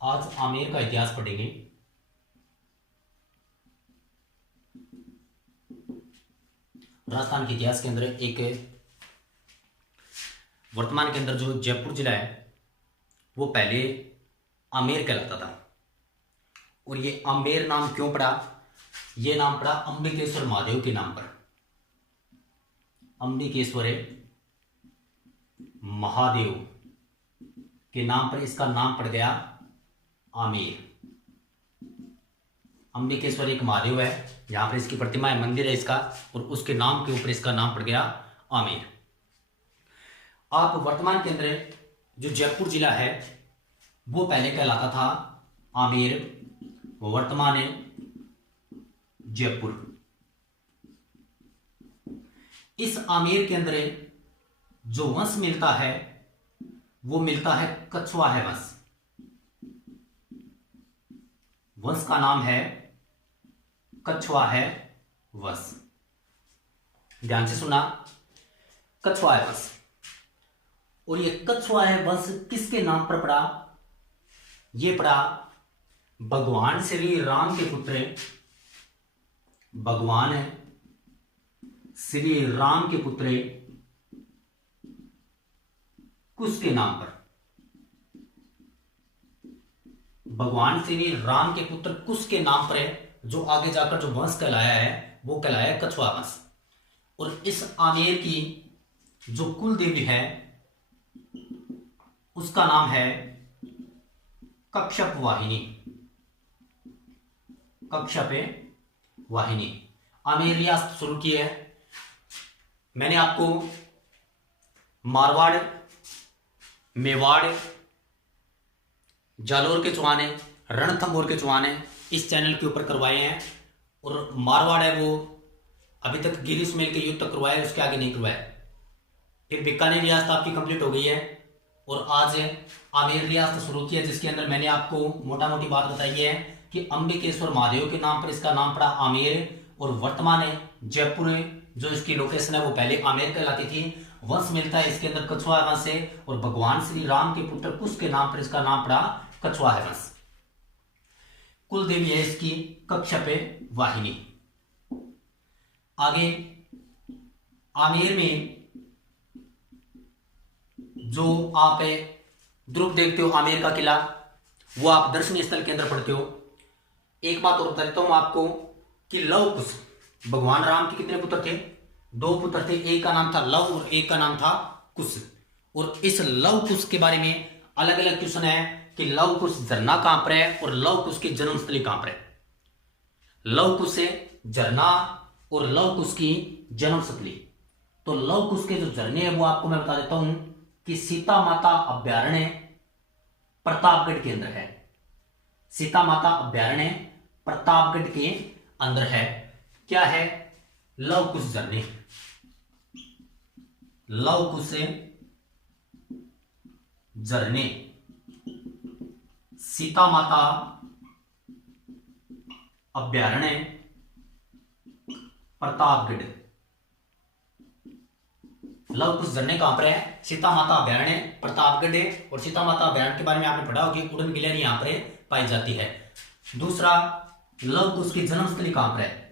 आज आमेर का इतिहास पढ़ेंगे। राजस्थान के इतिहास के अंदर एक वर्तमान के अंदर जो जयपुर जिला है वो पहले आमेर कहलाता था। और ये आमेर नाम क्यों पड़ा? ये नाम पड़ा अंबिकेश्वर महादेव के नाम पर। अंबिकेश्वर महादेव के नाम पर इसका नाम पड़ गया आमेर। अंबिकेश्वर एक महादेव है, यहां पर इसकी प्रतिमा है, मंदिर है इसका, और उसके नाम के ऊपर इसका नाम पड़ गया आमेर। आप वर्तमान के अंदर जो जयपुर जिला है वो पहले कहलाता था आमेर, वर्तमान है जयपुर। इस आमेर के अंदर जो वंश मिलता है वो मिलता है कछुआ है वंश। वंश का नाम है कछुआ है वंश। ध्यान से सुना, कछुआ है वंश। और ये कछुआ है वंश किसके नाम पर पड़ा? ये पड़ा भगवान श्री राम के पुत्र, भगवान श्री राम के पुत्र कुश के नाम पर। भगवान श्री राम के पुत्र कुश के नाम पर जो आगे जाकर जो वंश कहलाया है वो कहलाया कछुआ वंश। और इस आमेर की जो कुल देवी है उसका नाम है कक्षप वाहिनी। कक्षप वाहिनी आमेर रियासत शुरू की है। मैंने आपको मारवाड़, मेवाड़, जालोर के चुहाने, रणथंभौर के चुहाने इस चैनल के ऊपर करवाए हैं। और मारवाड़ है वो अभी तक गिरीश मेल के युद्ध तक करवाया, उसके आगे नहीं करवाया। फिर बीकानेर रियासत आपकी कंप्लीट हो गई है और आज आमेर रियासत शुरू की है, जिसके अंदर मैंने आपको मोटा मोटी बात बताई है कि अंबिकेश्वर महादेव के नाम पर इसका नाम पड़ा आमेर। और वर्तमान जयपुर जो इसकी लोकेशन है वो पहले आमेर कहलाती थी। वंश मिलता है इसके अंदर कछुआ वंश से, और भगवान श्री राम के पुत्र कुश के नाम पर इसका नाम पड़ा कछुआ है वंश। कुल देवी है इसकी कक्षप वाहिनी। आगे आमेर में जो आप ध्रुव देखते हो आमेर का किला, वो आप दर्शनीय स्थल के अंदर पढ़ते हो। एक बात और बता देता हूं आपको कि लव कुश, भगवान राम के कितने पुत्र थे? 2 पुत्र थे, एक का नाम था लव और एक का नाम था कुश। और इस लव कुश के बारे में अलग अलग क्वेश्चन है कि लव कुश झरना कहां पर है और लव कुश की जन्मस्थली कहां पर है। लव कुश से झरना और लव कुश की जन्मस्थली। तो लव कुश के जो झरने हैं वो आपको मैं बता देता हूं कि सीता माता अभ्यारण्य प्रतापगढ़ के अंदर है। सीता माता अभ्यारण्य प्रतापगढ़ के अंदर है। क्या है? लव कुश झरने। लव कुश झरने सीता माता अभ्यारण्य प्रतापगढ़। लव कुश झरने कहां पर है? सीता माता अभ्यारण्य प्रतापगढ़। और सीता माता अभ्यारण्य के बारे में आपने पढ़ा होगा कि उड़न गिलहरी यहां पर पाई जाती है। दूसरा, लव कुश की जन्मस्थली कहां पर है?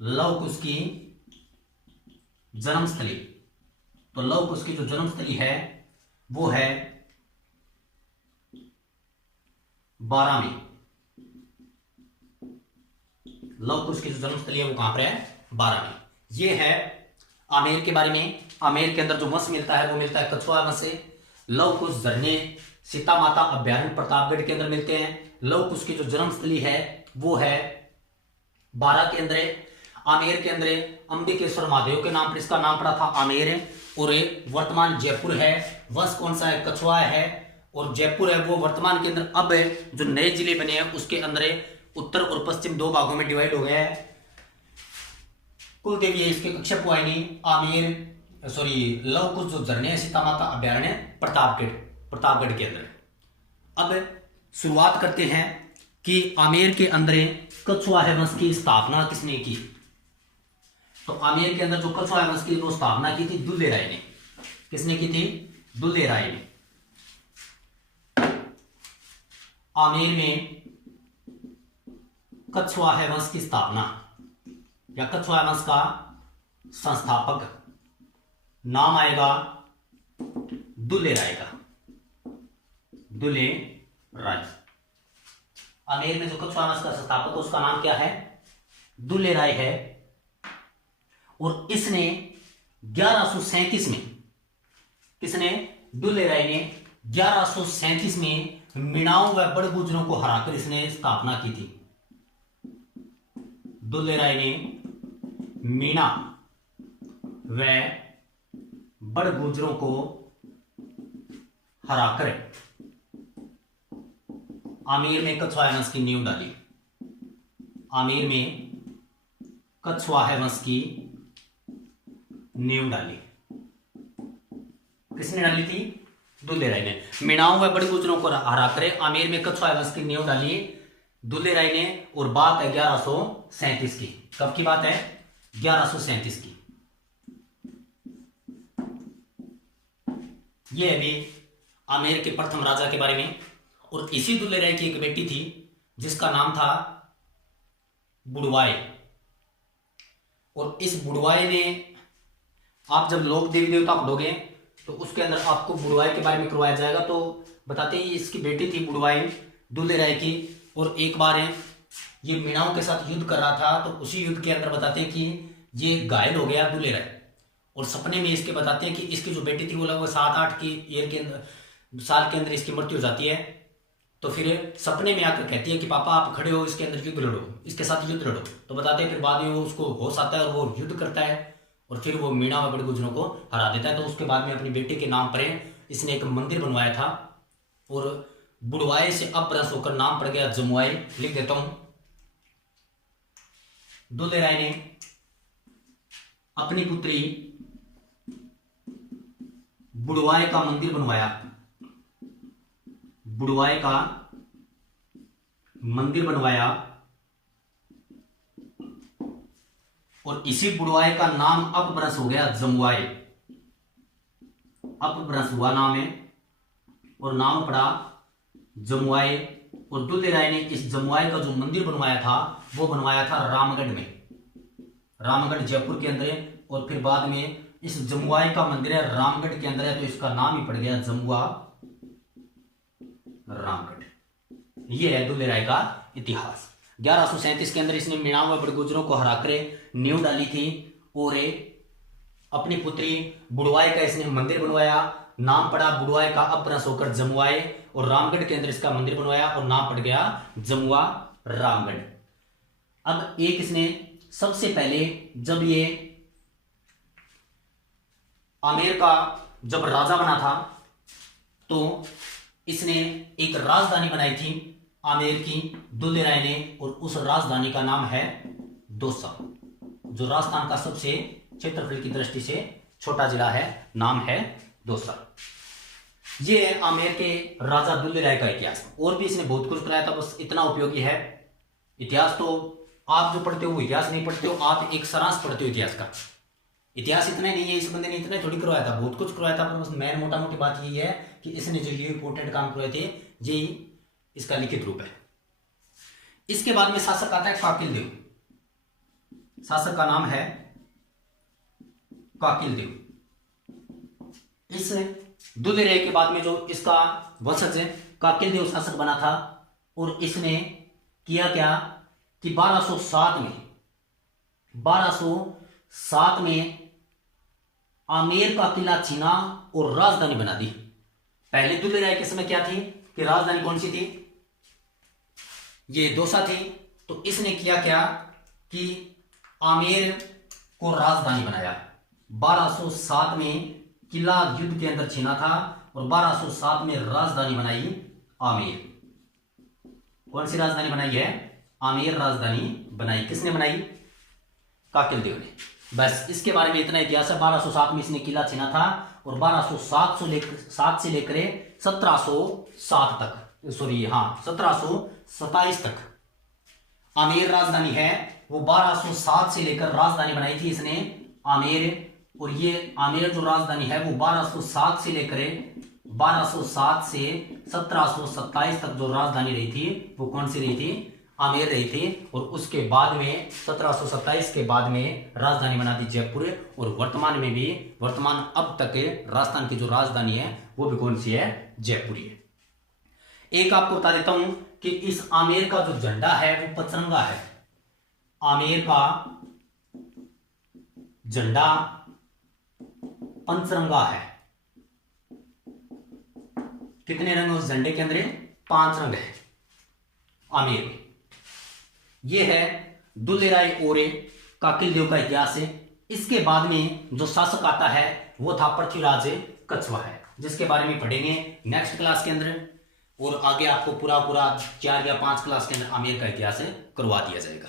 लव कुश की जन्मस्थली, तो लव कुश की जो जन्मस्थली है वो है बारां। लव कुश की जो जन्मस्थली है वो कहां पर है? बारां। ये है आमेर के बारे में। आमेर के अंदर जो वंश मिलता है वो मिलता है कछुआ वंश से। लव कुश झरने सीता माता अभ्यारण्य प्रतापगढ़ के अंदर मिलते हैं। लव कुश की जो जन्मस्थली है वो है बारां के अंदर। आमेर के अंदर अंबिकेश्वर महादेव के नाम पर इसका नाम पड़ा था आमेर। और वर्तमान जयपुर है। वंश कौन सा है? कछुआ है। और जयपुर है वो वर्तमान के अंदर अब जो नए जिले बने हैं उसके अंदर उत्तर और पश्चिम 2 भागों में डिवाइड हो गया है। कुल देवी है इसके कक्षप वाहिनी आमेर, सॉरी लव कुश जो झरने हैं सीता माता अभ्यारण्य प्रतापगढ़ के अंदर। अब शुरुआत करते हैं कि आमेर के अंदर कछुआ है वंश की स्थापना किसने की। तो आमेर के अंदर जो कछुआ है वंश की वो स्थापना की थी दुल्ले राय ने। किसने की थी? दुल्ले राय ने। आमेर में कछवाहा वंश की स्थापना या कछवाहा वंश का संस्थापक नाम आएगा दुल्ले राय का। दुल्ले राय आमेर में जो कछवाहा वंश का संस्थापक है उसका नाम क्या है? दुल्ले राय है। और इसने 1137 में, किसने? दुल्ले राय ने 1137 में मीणाओं व बड़गुजरों को हराकर इसने स्थापना की थी। दुल्ले राय ने मीणा व बड़गुजरों को हराकर आमेर में कछवाहा वंश की नींव डाली। आमेर में कछवाहा वंश की नींव डाली। किसने डाली थी? दुल्ले राय ने। मीणाओं व बड़गुजरों को हराकर आमेर में कछवाहा वंश की नींव डाली दुल्ले राय ने। और बात है 1137 की। कब की बात है? 1137 की। यह अभी आमेर के प्रथम राजा के बारे में। और इसी दुल्ले राय की एक बेटी थी जिसका नाम था बुडवाई। और इस बुडवाई ने, आप जब लोक देवी देवता पढ़ोगे तो उसके अंदर आपको बुडवाई के बारे में करवाया जाएगा। तो बताते हैं इसकी बेटी थी बुडवाई दुल्ले राय की। और एक बार ये मीणाओं के साथ युद्ध कर रहा था तो उसी युद्ध के अंदर बताते हैं कि ये घायल हो गया दुल्ले राय। और सपने में इसके बताते हैं कि इसकी जो बेटी थी वो लगभग 7-8 की ईयर के अंदर, साल के अंदर इसकी मृत्यु हो जाती है। तो फिर सपने में आकर कहती है कि पापा आप खड़े हो, इसके अंदर युद्ध लड़ो, इसके साथ युद्ध लड़ो। तो बताते हैं फिर बाद में वो उसको होश आता है और वो युद्ध करता है और फिर वो मीणा व बड़गुजरों को हरा देता है। तो उसके बाद में अपनी बेटी के नाम पर इसने एक मंदिर बनवाया था और बुडवाई से अपभ्रंश होकर नाम पड़ गया जमुआई। लिख देता हूं। दुल्ले राय ने अपनी पुत्री बुडवाई का मंदिर बनवाया। बुडवाई का मंदिर बनवाया और इसी बुडवाई का नाम अपभ्रंश हो गया जमुआई। अपभ्रंश हुआ नाम है और नाम पड़ा जमुआई। और दुल्ले राय ने इस जमुआई का जो मंदिर बनवाया था वो बनवाया था रामगढ़ में, रामगढ़ जयपुर के अंदर। और फिर बाद में इस जमुआई का मंदिर है रामगढ़ के अंदर है तो इसका नाम ही पड़ गया जमुआ रामगढ़। यह है दुल्ले राय का इतिहास। 1137 के अंदर इसने मीणाओं व बड़गुजरों को हराकर नींव डाली थी और अपनी पुत्री बुडवाई का इसने मंदिर बनवाया। नाम पड़ा बुडवाई का अपभ्रंश होकर जमुआई और रामगढ़ के अंदर इसका मंदिर बनवाया और नाम पड़ गया जमुआ रामगढ़। अब एक इसने सबसे पहले जब ये आमेर का जब राजा बना था तो इसने एक राजधानी बनाई थी आमेर की दुल्ले राय ने और उस राजधानी का नाम है दौसा, जो राजस्थान का सबसे क्षेत्रफल की दृष्टि से छोटा जिला है। नाम है दौसा। ये है आमेर के राजा दुल्ले राय का इतिहास। और भी इसने बहुत कुछ कराया था, बस इतना उपयोगी है। इतिहास तो आप जो पढ़ते हो वो इतिहास नहीं पढ़ते हो, आप एक सारांश पढ़ते हो इतिहास का। इतिहास इतना नहीं है, इस बंदे ने इतना थोड़ी करवाया था, बहुत कुछ करवाया था, पर बस मेन मोटा मोटी बात यही है कि इसने जो ये इंपोर्टेंट काम करवाए थे यही इसका लिखित रूप है। इसके बाद में शासक आता है काकिल देव। शासक का नाम है काकिल देव। इस दुल्ले राय के बाद में जो इसका वंशज है काकिल देव शासक बना था और इसने किया क्या कि 1207 में आमेर का किला छीना और राजधानी बना दी। पहले दुल्ले राय के समय क्या थी कि राजधानी कौन सी थी? ये दौसा थी। तो इसने किया क्या कि आमेर को राजधानी बनाया। 1207 में किला युद्ध के अंदर छीना था और 1207 में राजधानी बनाई आमेर। कौन सी राजधानी बनाई है? आमेर राजधानी बनाई। किसने बनाई? काकिल देव ने। बस इसके बारे में इतना इतिहास है। 1207 में इसने किला छीना था और 1207 से लेकर 1707 तक, सॉरी हाँ 1727 तक आमेर राजधानी है। वो 1207 से लेकर राजधानी बनाई थी इसने आमेर। और ये आमेर जो राजधानी है वो 1207 से लेकर 1207 से 1727 तक जो राजधानी रही थी वो कौन सी रही थी? आमेर रही थी। और उसके बाद में 1727 के बाद में राजधानी बना दी जयपुर। और वर्तमान में भी, वर्तमान अब तक राजस्थान की जो राजधानी है वो भी कौन सी है? जयपुर है। एक आपको बता देता हूं कि इस आमेर का जो झंडा है वो पचरंगा है। आमेर का झंडा पंचरंगा है। कितने रंग है उस झंडे के अंदर? 5 रंग है आमेर में। यह है दुलेराय ओरे काकिल देव का इतिहास है। इसके बाद में जो शासक आता है वो था पृथ्वीराज कछवाहा है, जिसके बारे में पढ़ेंगे नेक्स्ट क्लास के अंदर। और आगे आपको पूरा 4 या 5 क्लास के अंदर आमेर का इतिहास करवा दिया जाएगा।